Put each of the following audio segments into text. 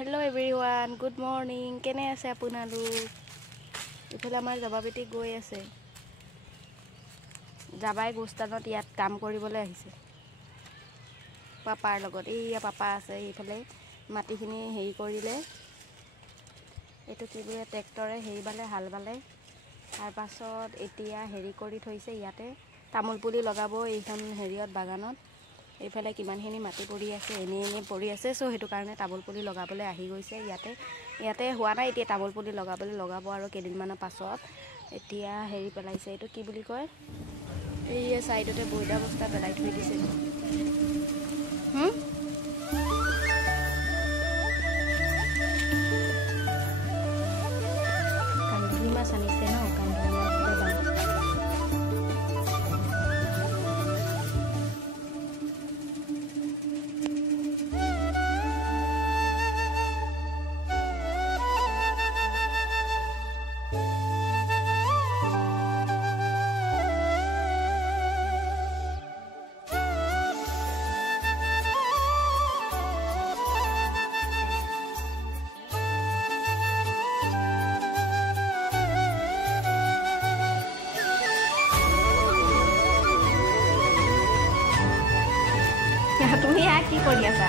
Hello everyone, good morning. Kene ase আপোনালোক? ইফালে আমাৰ যাবাবেটি গৈ আছে। যাবাই গোস্তানত ইয়াত কাম কৰিবলৈ আহিছে। পাপাৰ লগত এইয়া পাপা আছে ইফালে মাটিখিনি হেৰি কৰিলে। এটো কি বোলে ট্ৰেক্টৰে হেৰি বালে হাল বালে। তাৰ পাছত এতিয়া হেৰি কৰি থৈছে ইয়াতে তামোল পুলি লগাব এইখন হেৰিয়ত বাগানত। এইফালে কিমানখিনি মাটি পৰি আছে এনে পৰি আছে সো হেতু কাৰণে তামোল পুলি লগাবলৈ আহি গৈছে ইয়াতে হোৱা নাই এতিয়া তামোল পুলি লগাব আৰু কেদিনমানৰ পাছত এতিয়া হেৰি পেলাইছে এটো কি বুলি কয় এই সাইডতে বইদা বস্তা পেলাই থৈ দিছে কান্ধি মাছ আনিছে ন কান্ধি মাছ তুমি কি কৰি আছা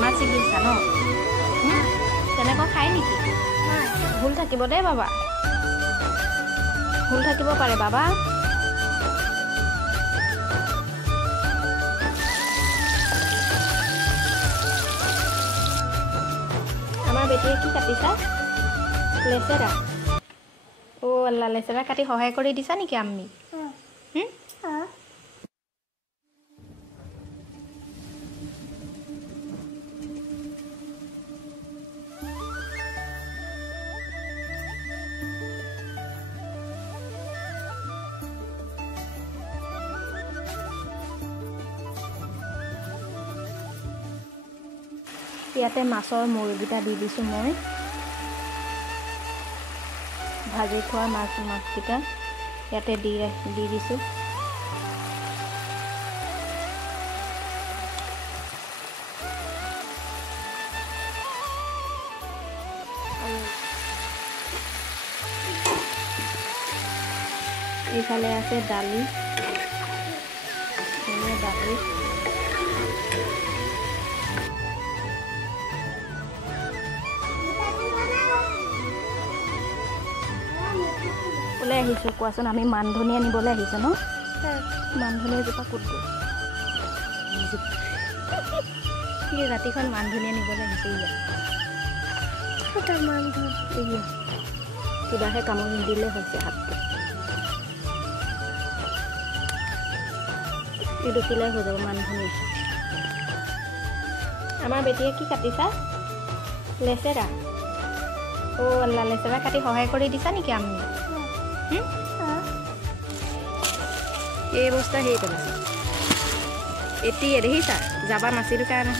মাছ চিগিছা ন তেনেকৈ খাই নেকি ভুল থাকিব দেই বাবা ভুল থাকিব পাৰে বাবা আমাৰ বেটিয়ে কি কাটিছা লেচেৰা ও আল্লাহ লেচেৰা কাটি সহায় কৰি দিছা নেকি আমি ইয়াতে মাছৰ মুৰগিটা দি দিছো মই ভাজি খোৱা মাছকিটা ইয়াতে দি দিছো এইফালে আছে দালি ওলাই আহিছো কোৱাচোন আমি মানধনিয়া নিবলৈ আহিছো ন মানধনিয়া জোপা ক'ত গ'ল কি ৰাতিখন মানধনিয়া নিবলৈ আহিছে ইয়াত কিবাহে কামুৰি দিলে হৈছে হাতটো দুখিলে হৈ যাব মানধনিয়া আমাৰ বেটিয়ে কি কাটিছা লেচেৰা ও আল্লাহ লেচেৰা কাটি সহায় কৰি দিছা নেকি আমি এই বস্তা হেৰি পেলাইছে এতিয়া দেখিছা যাবা মাছিটো কাৰণে